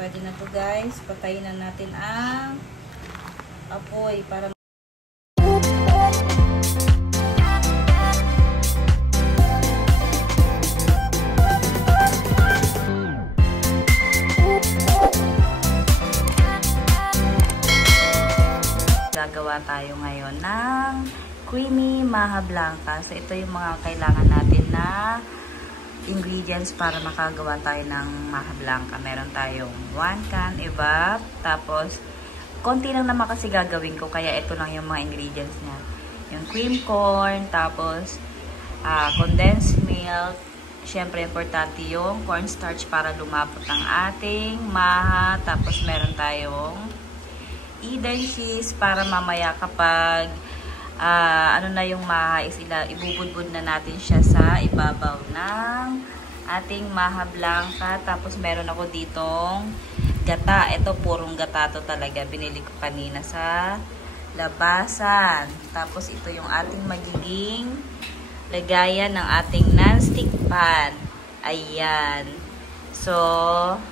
Pwede na to guys. Patayin na natin ang apoy para gagawa tayo ngayon ng creamy maha blanca. So ito yung mga kailangan natin na ingredients para makagawa tayo ng maha blanca. Meron tayong 1 can evap, tapos konti lang naman kasi gagawin ko, kaya ito lang yung mga ingredients niya. Yung cream corn, tapos condensed milk, syempre importante yung cornstarch para lumapot ang ating maha, tapos meron tayong Eden cheese para mamaya kapag ano na yung maha is ibubudbud na natin siya sa ibabaw ng ating maha blanca. Tapos meron ako ditong gata. Ito purong gata to talaga. Binili ko kanina sa labasan. Tapos ito yung ating magiging lagayan ng ating non-stick pan. Ayan. So,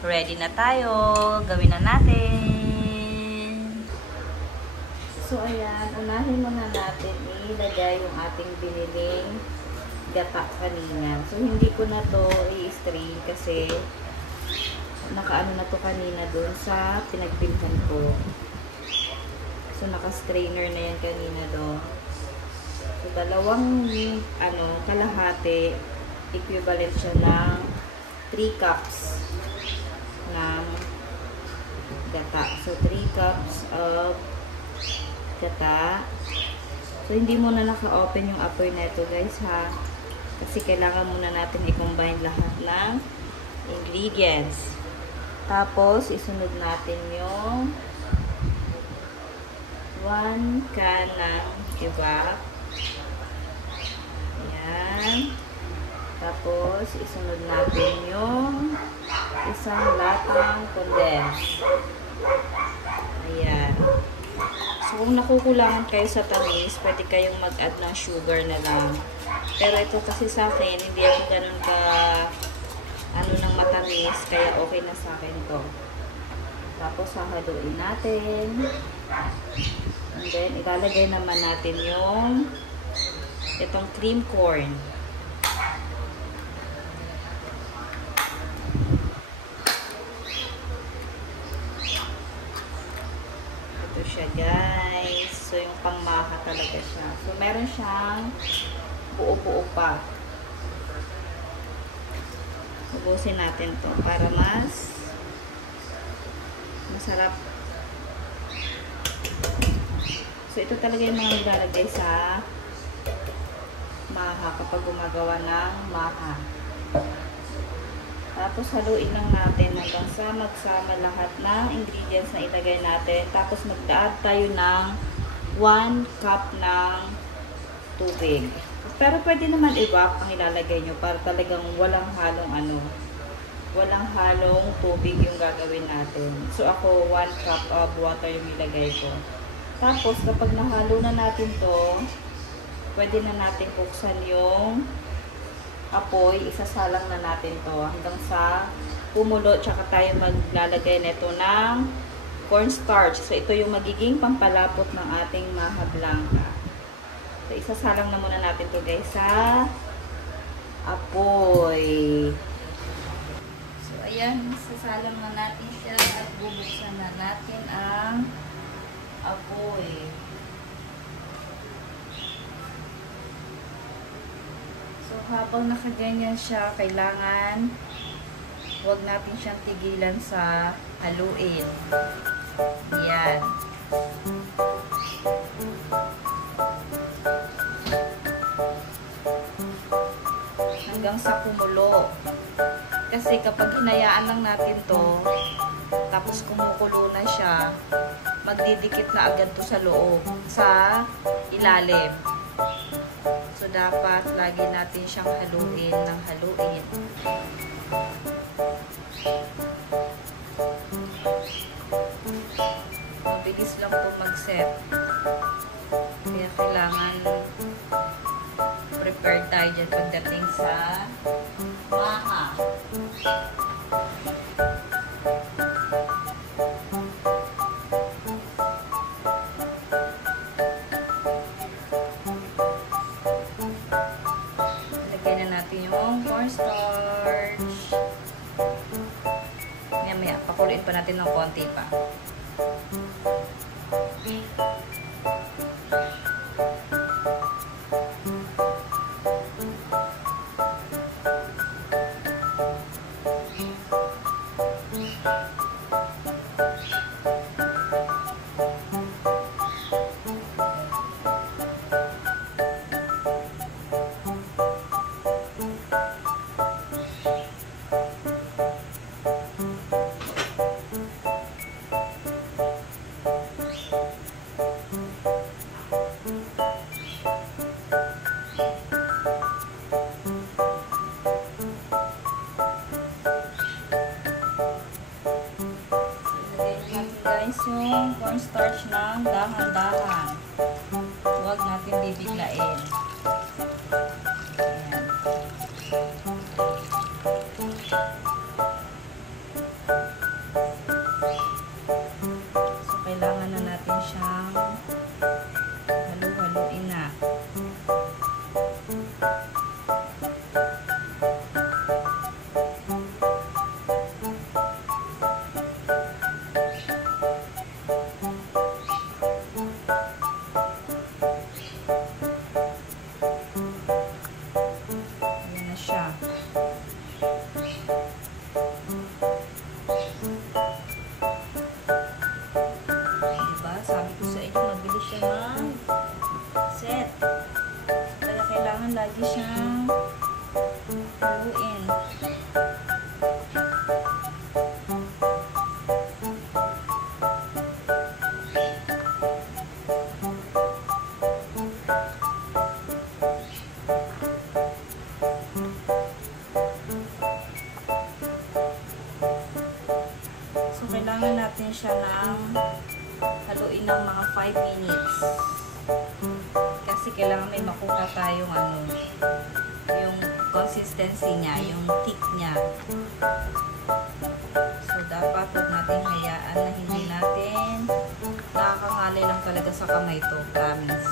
ready na tayo. Gawin na natin. So, ayan, unahin muna natin ilagay yung ating biniling gata kanina. So, hindi ko na to i-strain kasi nakaano na to kanina dun sa pinagbilhan ko. So, naka-strainer na yan kanina doon. So, dalawang kalahati, equivalent siya ng 3 cups ng gata. So, 3 cups of gata. So, hindi muna naka-open yung apoy neto guys ha. Kasi kailangan muna natin i-combine lahat ng ingredients. Tapos, isunod natin yung 1 can ng evap. Ayan. Tapos, isunod natin yung isang latang condensed. Ayan. So, kung nakukulangan kayo sa tamis, pwede kayong mag-add ng sugar na lang. Pero ito kasi sa akin, hindi ako ganun ng matamis, kaya okay na sa akin to. Tapos, hahaluin natin. And then, ilalagay naman natin yung itong cream corn. Guys, so yung pangmaha talaga siya. So meron siyang buo-buo pa. Ubusin natin to para mas masarap. So ito talaga yung mga nilalagay sa maha kapag gumagawa ng maha. Tapos, haluin lang natin hanggang sa magsama lahat ng ingredients na ilagay natin. Tapos, mag-add tayo ng 1 cup ng tubig. Pero, pwede naman evap ang ilalagay nyo para talagang walang halong tubig yung gagawin natin. So, ako 1 cup of water yung ilagay ko. Tapos, kapag nahalo na natin to, pwede na natin buksan yung apoy, isasalang na natin to hanggang sa pumulo, tsaka tayo maglalagay nito ng cornstarch. So, ito yung magiging pampalapot ng ating maha blanca. So, isasalang na muna natin to guys sa apoy. So, ayan, isasalang na natin siya at bubuksan na natin ang apoy. So, habang nakaganyan siya, kailangan huwag natin siyang tigilan sa haluin. Ayan. Hanggang sa kumulo. Kasi kapag hinayaan lang natin to, tapos kumukulo na siya, magdidikit na agad to sa loob, sa ilalim. So, dapat lagi natin siyang haluin ng haluin. Mabilis lang po mag-set. Kaya kailangan prepared tayo dyan pagdating sa maha. natin yung cornstarch. Maya, pakuluin pa natin ng konti pa. Yung cornstarch ng dahan-dahan. Huwag natin bibiglain. Ayan. So, kailangan na natin siyang halu-haluin na. Set. Kaya kailangan lagi siyang haluin. So, kailangan natin siya ng haluin ng mga 5 minutes. Kasi kailangan may makuha tayong yung consistency niya, yung thick niya. So, dapat huwag natin hayaan na hindi natin nakakangalay lang talaga sa kamay to. Promise.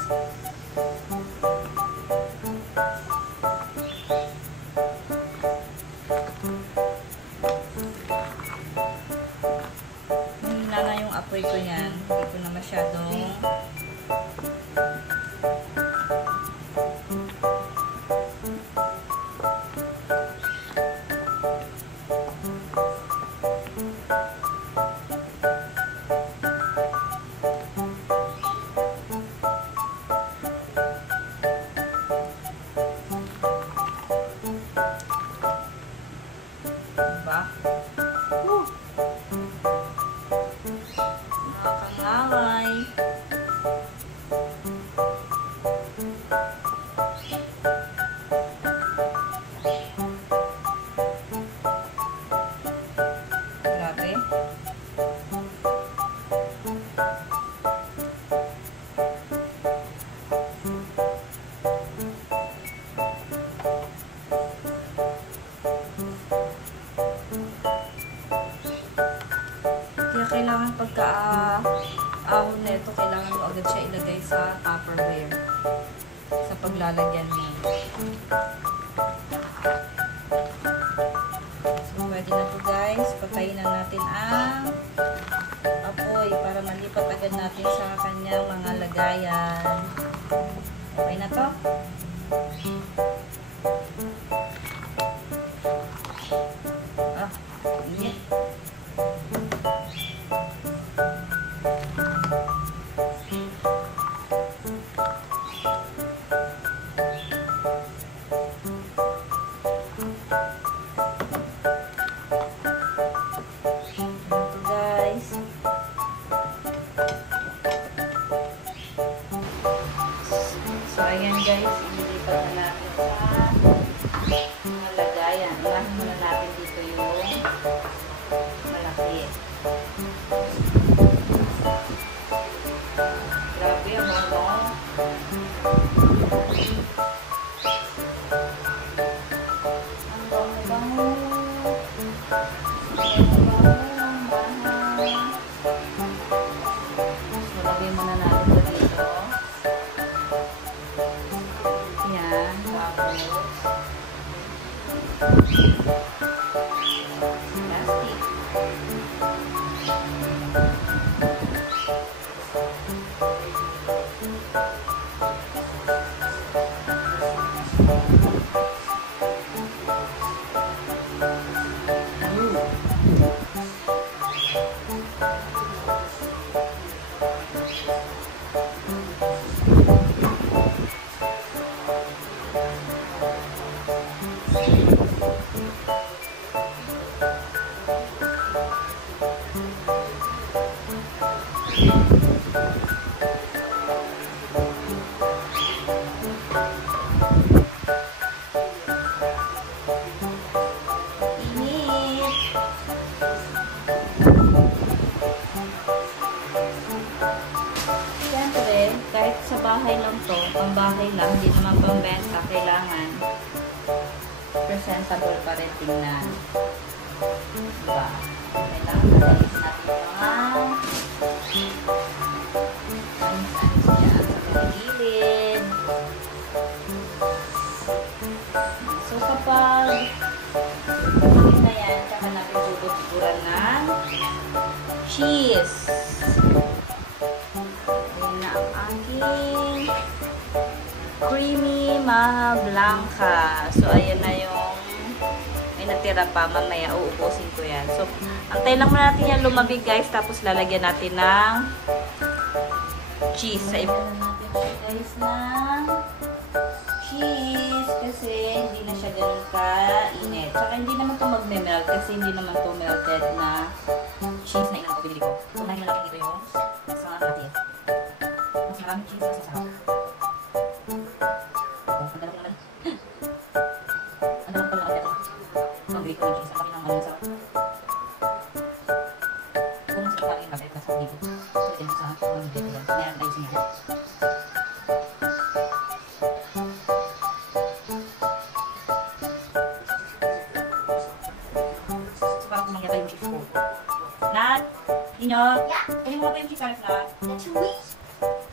Hina na yung apoy ko yan. Hindi ko na masyadong nakakangaway. Grabe. Kaya kailangan pagka-ahon na ito, kailangan mo agad siya ilagay sa Tupperware sa paglalagyan mo. So, pwede na ito guys. Patayin na natin ang apoy para malipat agad natin sa kanyang mga lagayan. Okay na to? Init. So, ayan guys, ililipat na natin sa mga lagayan. Unahin muna natin dito yung malaki. Grabe yung mga ang bango-bango. So, lagay muna natin ito dito. Yan, tapos Kahit sa bahay lang to, pang bahay lang, hindi naman pambenta, kailangan presentable pa rin tingnan. Diba? Kailangan natalis natin yung anis-anis niya sa gilid. So kapag okay na yan, tsaka natin bubut-buran ng cheese. Creamy maha blanca. So, ayan na yung may natira pa. Mamaya, uubusin ko yan. So, antay lang muna natin yan lumabig, guys. Tapos, lalagyan natin ng cheese. Sa iba na natin siya, guys, ng cheese. Kasi, hindi na siya ganun ka-init. Saka, hindi naman ito mag-melt. Kasi, hindi naman ito melted na cheese na ilang ko pinili ko. Unahin na natin dito yung sa atin. Mas maraming cheese na sa inyo, kunin mo pa yung cheese para sa cheese.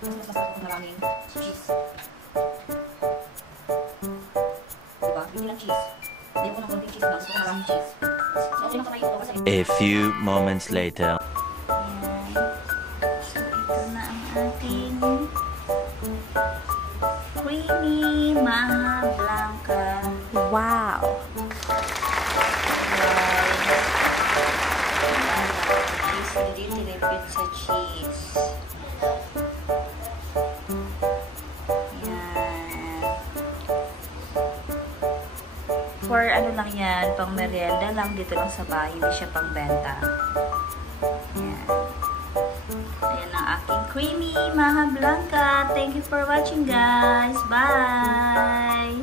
Mas masarap kung maraming cheese. Diba? Hindi lang cheese. Hindi ko ng konting cheese lang. Gusto ko maraming cheese. So, okay lang kamay ito kasi. A few moments later. Ayan. So, ito na ang ating creamy maha blanca. Wow! Hindi tinipid sa cheese. Yan. For ano lang yan, pang merienda lang dito lang sa bahay, hindi siya pang benta. Yan. Ayan ang aking creamy maha blanca. Thank you for watching, guys. Bye!